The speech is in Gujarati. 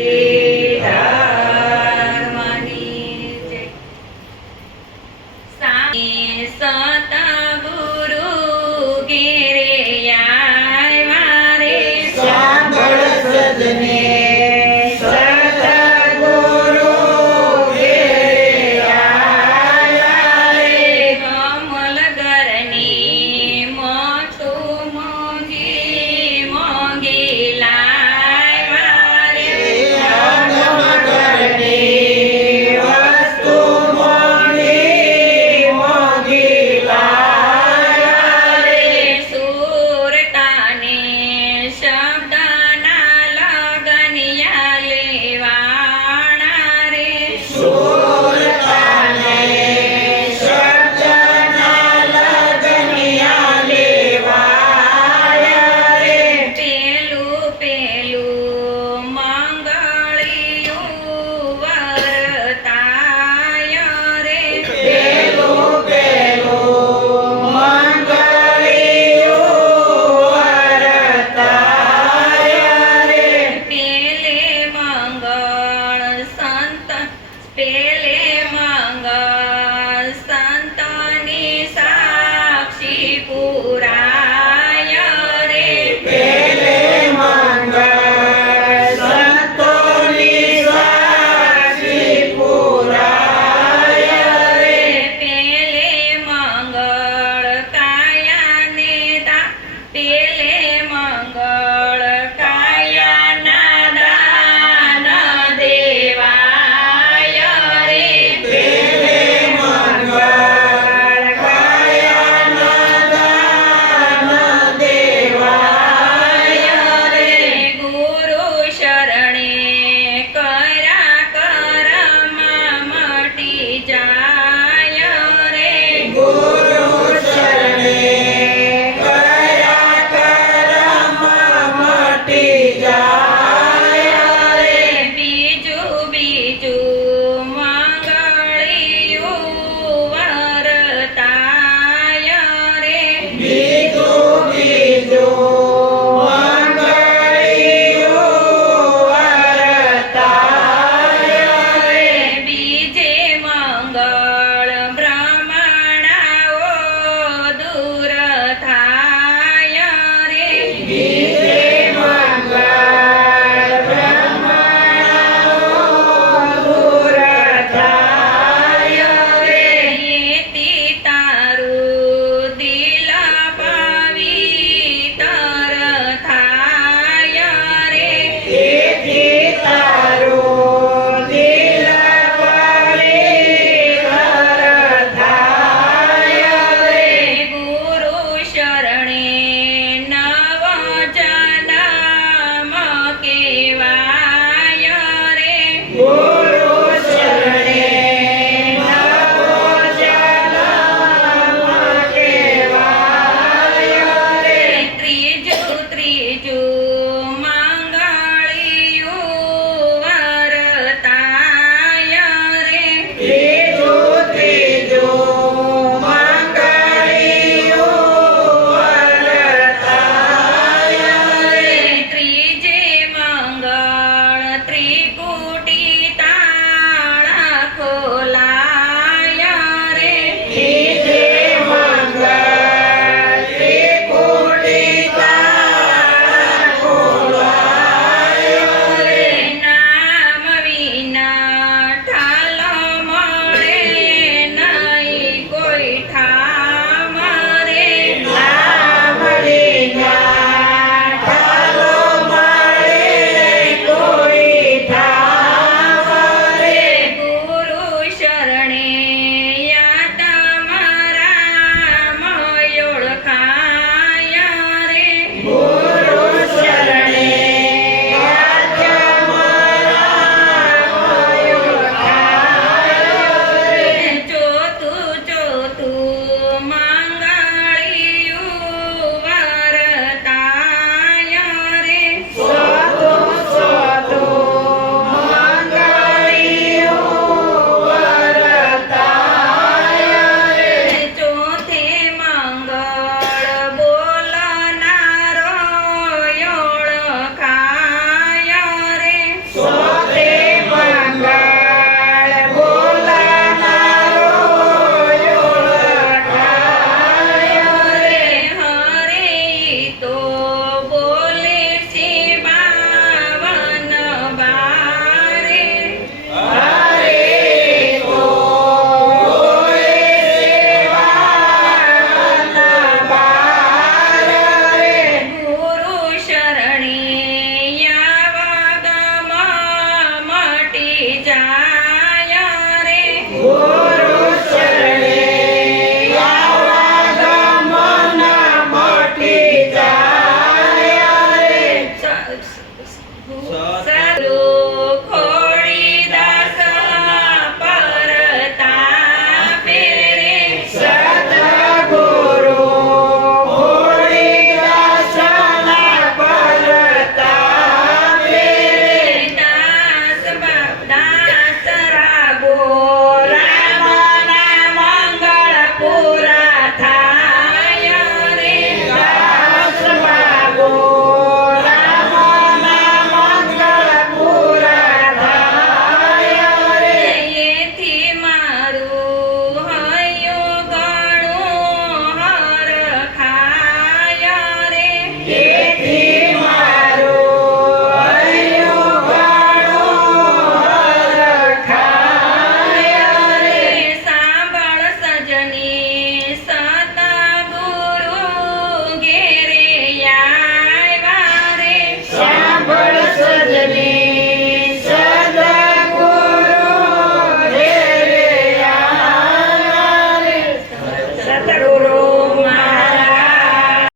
Peter. પેલે મંગળ